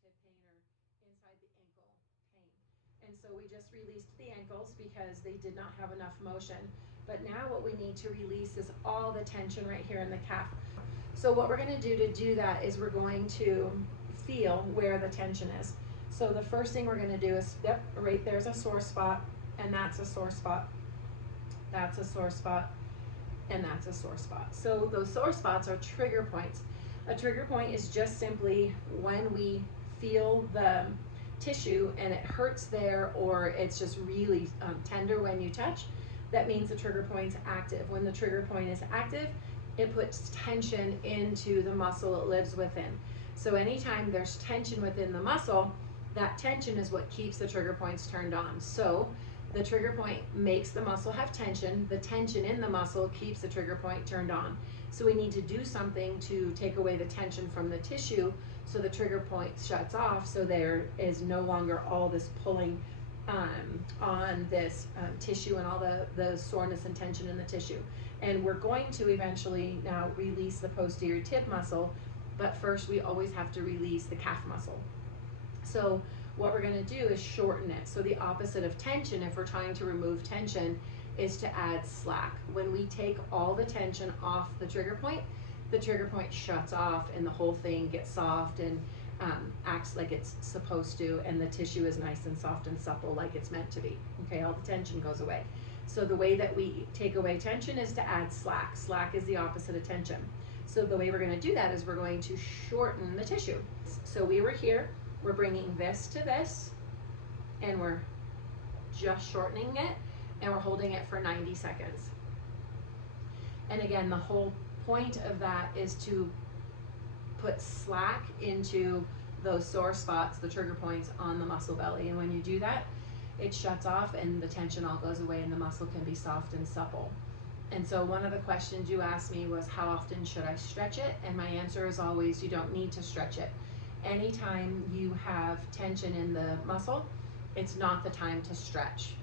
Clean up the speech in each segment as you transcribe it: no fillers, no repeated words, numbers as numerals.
posterior tib pain or inside the ankle pain. And so we just released the ankles because they did not have enough motion. But now what we need to release is all the tension right here in the calf. So what we're going to do that is we're going to feel where the tension is. So the first thing we're going to do is, yep, right there's a sore spot, and that's a sore spot. That's a sore spot, and that's a sore spot. So those sore spots are trigger points. A trigger point is just simply when we feel the tissue and it hurts there, or it's just really tender when you touch. That means the trigger point's active. When the trigger point is active, it puts tension into the muscle it lives within. So anytime there's tension within the muscle, that tension is what keeps the trigger points turned on. So the trigger point makes the muscle have tension. The tension in the muscle keeps the trigger point turned on. So we need to do something to take away the tension from the tissue so the trigger point shuts off, so there is no longer all this pulling on this tissue and all the soreness and tension in the tissue. And we're going to eventually now release the posterior tib muscle, but first we always have to release the calf muscle. So what we're going to do is shorten it. So the opposite of tension, if we're trying to remove tension, is to add slack. When we take all the tension off the trigger point shuts off and the whole thing gets soft and acts like it's supposed to, and the tissue is nice and soft and supple like it's meant to be. Okay, all the tension goes away. So the way that we take away tension is to add slack. Slack is the opposite of tension. So the way we're going to do that is we're going to shorten the tissue. So we were here, we're bringing this to this, and we're just shortening it, and we're holding it for 90 seconds. And again, the whole point of that is to put slack into those sore spots, the trigger points on the muscle belly. And when you do that, it shuts off and the tension all goes away and the muscle can be soft and supple. And so one of the questions you asked me was, how often should I stretch it? And my answer is always, you don't need to stretch it. Anytime you have tension in the muscle, it's not the time to stretch.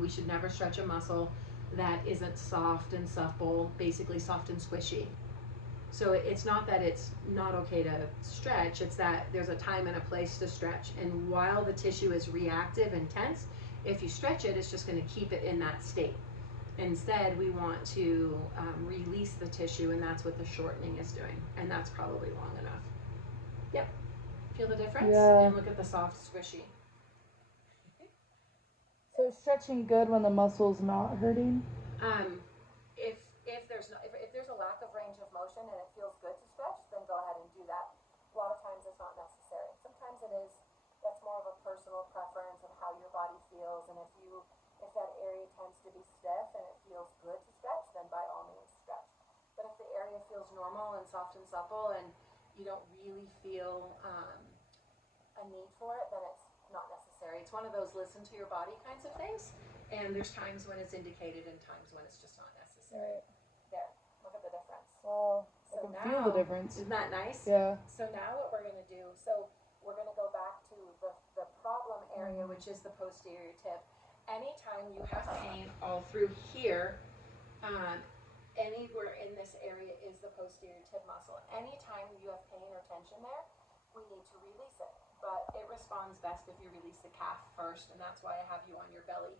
We should never stretch a muscle that isn't soft and supple, basically soft and squishy. So it's not that it's not okay to stretch, it's that there's a time and a place to stretch. And while the tissue is reactive and tense, if you stretch it, it's just going to keep it in that state. Instead, we want to release the tissue, and that's what the shortening is doing. And that's probably long enough. Yep. Feel the difference? Yeah. And look at the soft, squishy. So is stretching good when the muscle's not hurting? If there's a lack of range of motion and it feels good to stretch, then go ahead and do that. A lot of times it's not necessary. Sometimes it is. That's more of a personal preference of how your body feels, and if that area tends to be stiff and it feels good to stretch, then by all means stretch. But if the area feels normal and soft and supple and you don't really feel a need for it, then it's not necessary. It's one of those listen to your body kinds of things, and there's times when it's indicated and times when it's just not necessary. Right. There, look at the difference. Wow, So I can now, feel the difference. Isn't that nice? Yeah. So now what we're going to do, we're going to go back to the problem area, which is the posterior tib. Anytime you have pain all through here, anywhere in this area is the posterior tib muscle. Anytime you have pain or tension there, we need to release it. But it responds best if you release the calf first, and that's why I have you on your belly.